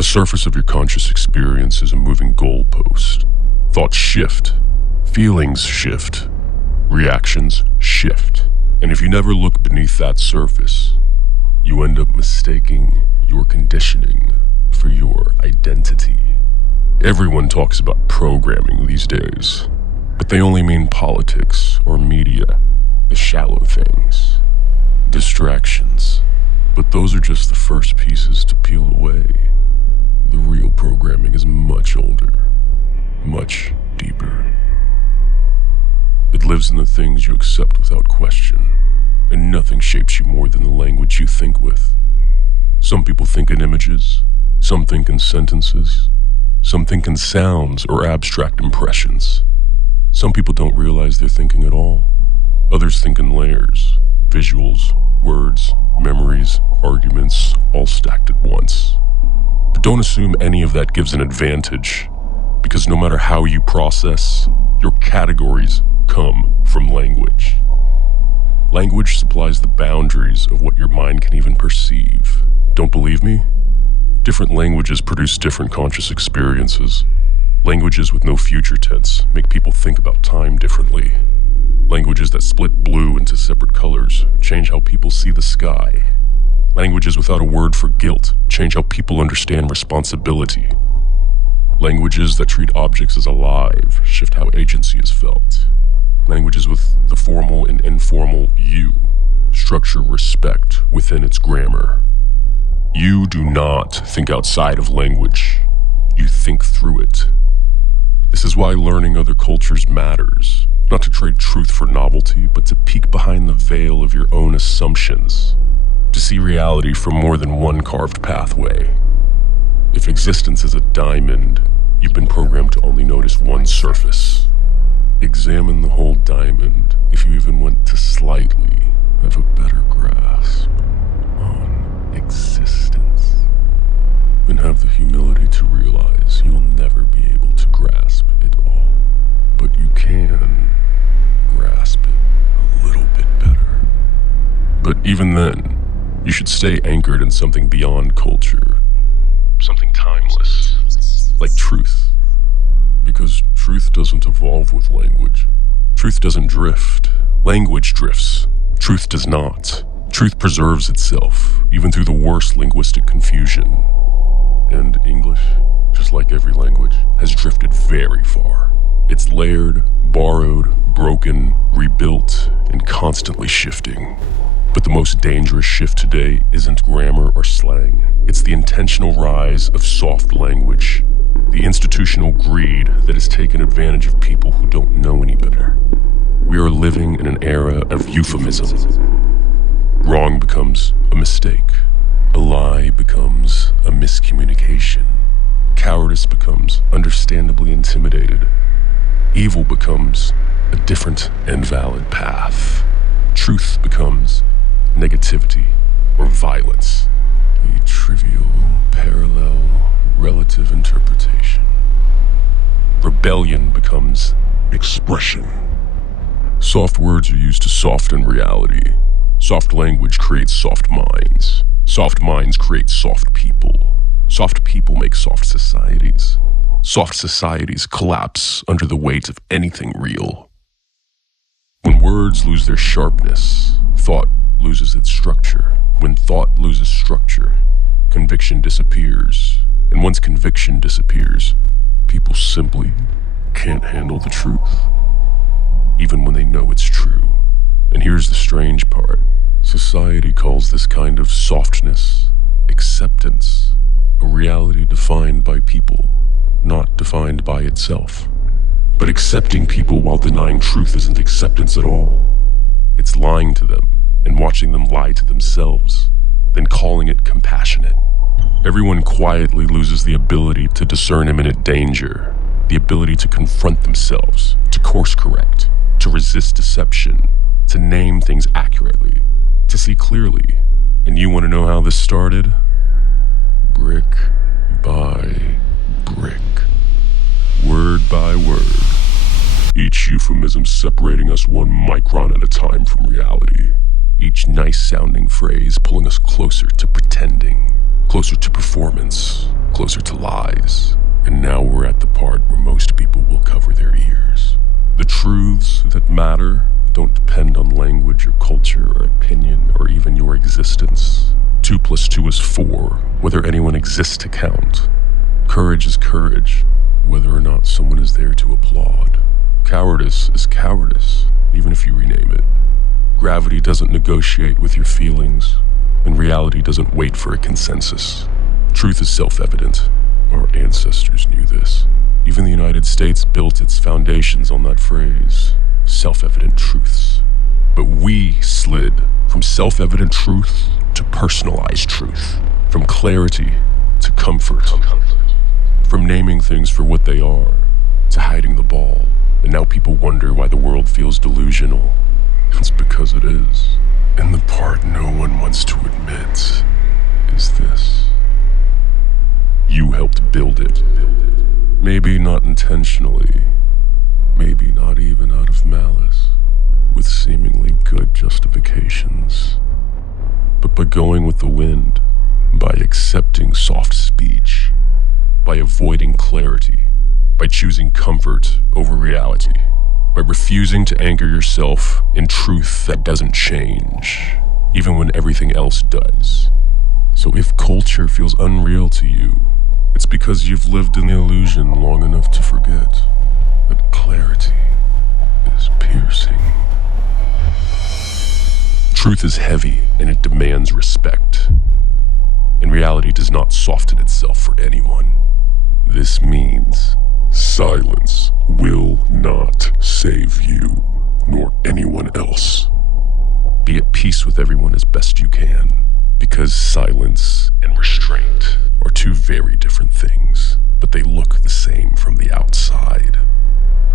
The surface of your conscious experience is a moving goalpost. Thoughts shift, feelings shift, reactions shift. And if you never look beneath that surface, you end up mistaking your conditioning for your identity. Everyone talks about programming these days, but they only mean politics or media, the shallow things, distractions. But those are just the first pieces to peel away. The real programming is much older, much deeper. It lives in the things you accept without question, and nothing shapes you more than the language you think with. Some people think in images, some think in sentences, some think in sounds or abstract impressions. Some people don't realize they're thinking at all. Others think in layers, visuals, words, memories, arguments, all stacked at once. But don't assume any of that gives an advantage, because no matter how you process, your categories come from language. Language supplies the boundaries of what your mind can even perceive. Don't believe me? Different languages produce different conscious experiences. Languages with no future tense make people think about time differently. Languages that split blue into separate colors change how people see the sky. Languages without a word for guilt change how people understand responsibility. Languages that treat objects as alive shift how agency is felt. Languages with the formal and informal you structure respect within its grammar. You do not think outside of language. You think through it. This is why learning other cultures matters. Not to trade truth for novelty, but to peek behind the veil of your own assumptions. To see reality from more than one carved pathway. If existence is a diamond, you've been programmed to only notice one surface. Examine the whole diamond if you even want to slightly have a better grasp on existence. And have the humility to realize you'll never be able to grasp it all. But you can grasp it a little bit better. But even then, you should stay anchored in something beyond culture. Something timeless, like truth. Because truth doesn't evolve with language. Truth doesn't drift. Language drifts. Truth does not. Truth preserves itself, even through the worst linguistic confusion. And English, just like every language, has drifted very far. It's layered, borrowed, broken, rebuilt, and constantly shifting. But the most dangerous shift today isn't grammar or slang. It's the intentional rise of soft language. The institutional greed that has taken advantage of people who don't know any better. We are living in an era of euphemism. Wrong becomes a mistake. A lie becomes a miscommunication. Cowardice becomes understandably intimidated. Evil becomes a different and valid path. Truth becomes negativity or violence. A trivial, parallel, relative interpretation. Rebellion becomes expression. Soft words are used to soften reality. Soft language creates soft minds. Soft minds create soft people. Soft people make soft societies. Soft societies collapse under the weight of anything real. When words lose their sharpness, thought loses its structure. When thought loses structure, conviction disappears. And once conviction disappears, people simply can't handle the truth, even when they know it's true. And here's the strange part. Society calls this kind of softness acceptance, a reality defined by people, not defined by itself. But accepting people while denying truth isn't acceptance at all. It's lying to them and watching them lie to themselves, then calling it compassionate. Everyone quietly loses the ability to discern imminent danger, the ability to confront themselves, to course correct, to resist deception, to name things accurately, to see clearly. And you want to know how this started? Brick by brick, word by word. Each euphemism separating us 1 micron at a time from reality. Each nice-sounding phrase pulling us closer to pretending, closer to performance, closer to lies. And now we're at the part where most people will cover their ears. The truths that matter don't depend on language or culture or opinion or even your existence. 2 + 2 is 4, whether anyone exists to count. Courage is courage, whether or not someone is there to applaud. Cowardice is cowardice, even if you rename it. Gravity doesn't negotiate with your feelings, and reality doesn't wait for a consensus. Truth is self-evident. Our ancestors knew this. Even the United States built its foundations on that phrase, self-evident truths. But we slid from self-evident truth to personalized truth, from clarity to comfort, from naming things for what they are to hiding the ball. And now people wonder why the world feels delusional. It's because it is. And the part no one wants to admit is this. You helped build it. Maybe not intentionally, maybe not even out of malice, with seemingly good justifications. But by going with the wind, by accepting soft speech, by avoiding clarity, by choosing comfort over reality, by refusing to anchor yourself in truth that doesn't change, even when everything else does. So if culture feels unreal to you, it's because you've lived in the illusion long enough to forget that clarity is piercing. Truth is heavy and it demands respect. And reality does not soften itself for anyone. This means silence will not save you, nor anyone else. Be at peace with everyone as best you can, because silence and restraint are 2 very different things, but they look the same from the outside.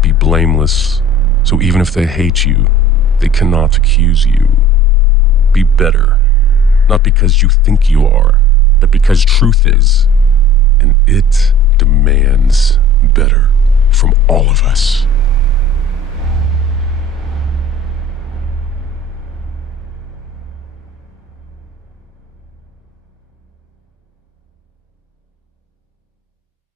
Be blameless, so even if they hate you, they cannot accuse you. Be better, not because you think you are, but because truth is, and it demands better from all of us.